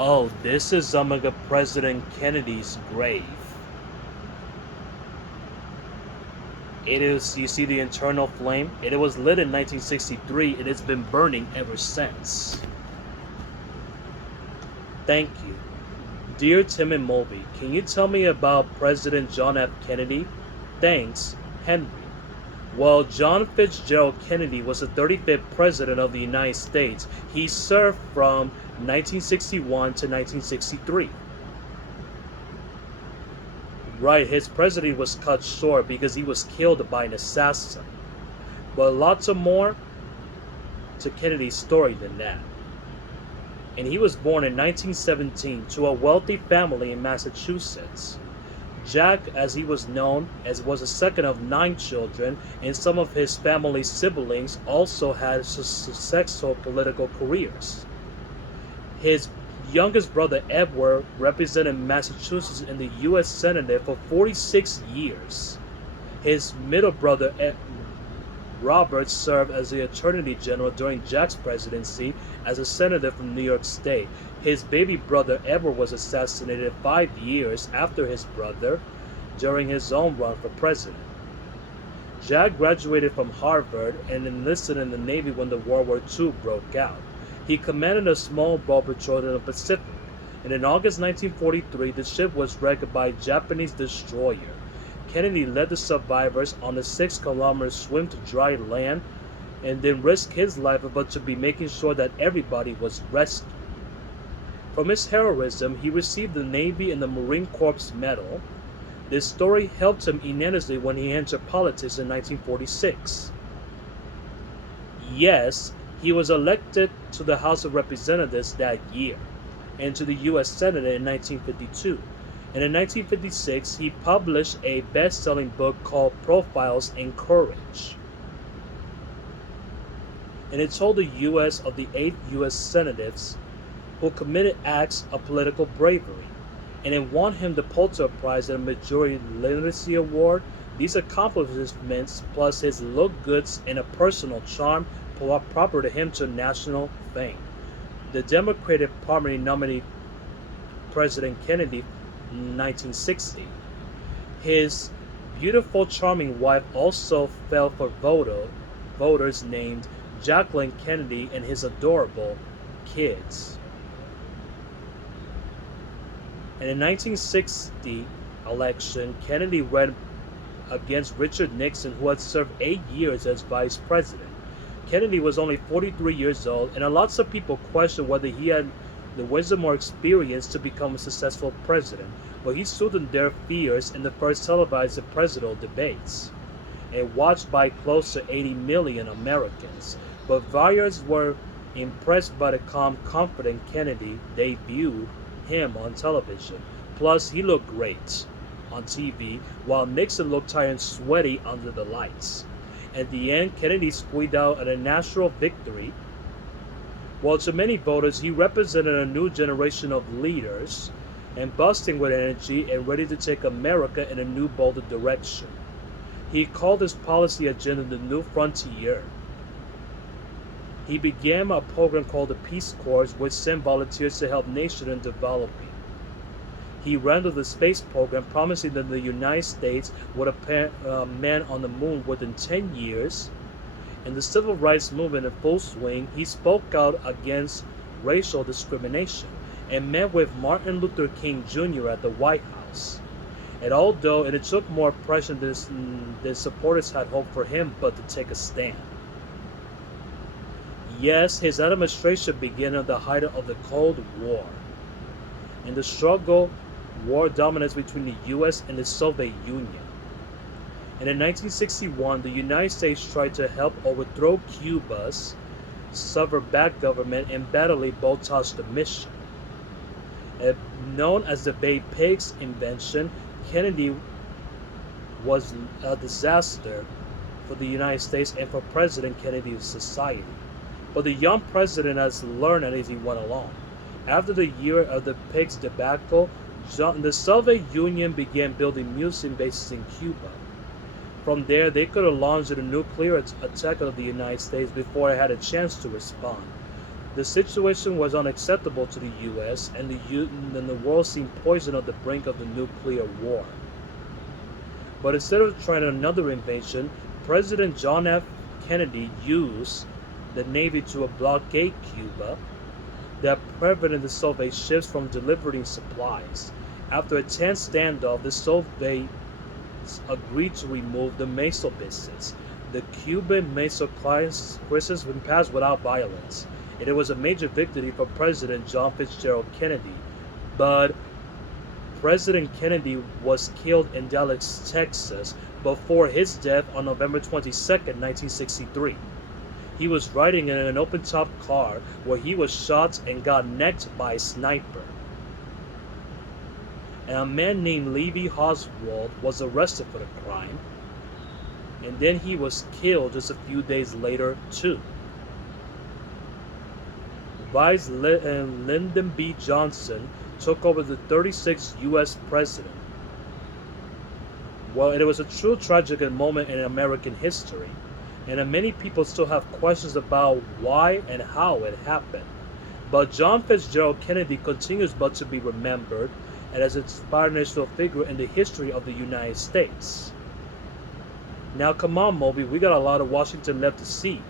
Oh, this is President Kennedy's grave. It is, you see the internal flame? It was lit in 1963 and it's been burning ever since. Thank you. Dear Tim and Mulvey, can you tell me about President John F. Kennedy? Thanks, Henry. Well, John Fitzgerald Kennedy was the 35th President of the United States. He served from 1961 to 1963. Right, his presidency was cut short because he was killed by an assassin. But lots of more to Kennedy's story than that. And he was born in 1917 to a wealthy family in Massachusetts. Jack, as he was known, as was the second of 9 children, and some of his family's siblings also had successful political careers. His youngest brother Edward represented Massachusetts in the U.S. Senate for 46 years. His middle brother Robert served as the Attorney General during Jack's presidency as a senator from New York State. His baby brother Edward was assassinated 5 years after his brother during his own run for president. Jack graduated from Harvard and enlisted in the Navy when the World War II broke out. He commanded a small boat patrol in the Pacific, and in August 1943 the ship was wrecked by a Japanese destroyer. Kennedy led the survivors on a 6-kilometer swim to dry land and then risked his life but to be making sure that everybody was rescued. From his heroism, he received the Navy and the Marine Corps Medal. This story helped him enormously when he entered politics in 1946. Yes, he was elected to the House of Representatives that year and to the U.S. Senate in 1952. And in 1956, he published a best-selling book called Profiles in Courage. And it told the U.S. of the 8 U.S. senators who committed acts of political bravery. And it won him the Pulitzer Prize and a Majority Literacy Award. These accomplishments, plus his look goods and a personal charm, propelled him to national fame. The Democratic Party nominated President Kennedy 1960. His beautiful, charming wife also fell for voters named Jacqueline Kennedy and his adorable kids. In the 1960 election, Kennedy ran against Richard Nixon, who had served 8 years as vice president. Kennedy was only 43 years old, and lots of people questioned whether he had the wisdom or experience to become a successful president, but he soothed their fears in the first televised presidential debates, and watched by close to 80 million Americans. But viewers were impressed by the calm, confident Kennedy debuted him on television. Plus, he looked great on TV, while Nixon looked tired and sweaty under the lights. At the end, Kennedy squeaked out a natural victory. While to many voters, he represented a new generation of leaders and bursting with energy and ready to take America in a new, bolder direction. He called his policy agenda the New Frontier. He began a program called the Peace Corps, which sent volunteers to help nations in developing. He ran the space program, promising that the United States would appear man on the moon within 10 years. In the civil rights movement in full swing, he spoke out against racial discrimination and met with Martin Luther King Jr. at the White House. And although it took more pressure than the supporters had hoped for him but to take a stand. Yes, his administration began at the height of the Cold War. In the struggle, war dominance between the U.S. and the Soviet Union. And in 1961, the United States tried to help overthrow Cuba's center-backed government and badly sabotaged the mission. Known as the Bay Pigs invention, Kennedy was a disaster for the United States and for President Kennedy's society. But the young president has learned as he went along. After the year of the pigs debacle, the Soviet Union began building museum bases in Cuba. From there, they could have launched a nuclear attack on the United States before it had a chance to respond. The situation was unacceptable to the U.S., and the world seemed poisoned on the brink of the nuclear war. But instead of trying another invasion, President John F. Kennedy used the Navy to blockade Cuba that prevented the Soviet ships from delivering supplies. After a tense standoff, the Soviets agreed to remove the missile business. The Cuban Missile Crisis was passed without violence, and it was a major victory for President John Fitzgerald Kennedy. But President Kennedy was killed in Dallas, Texas, before his death on November 22, 1963. He was riding in an open-top car where he was shot and got necked by a sniper. And a man named Levi Oswald was arrested for the crime, and then he was killed just a few days later too. Vice Lyndon B. Johnson took over the 36th U.S. president. Well, it was a true tragic moment in American history, and many people still have questions about why and how it happened. But John Fitzgerald Kennedy continues but to be remembered and as an inspirational figure in the history of the United States. Now, come on, Moby, we got a lot of Washington left to see.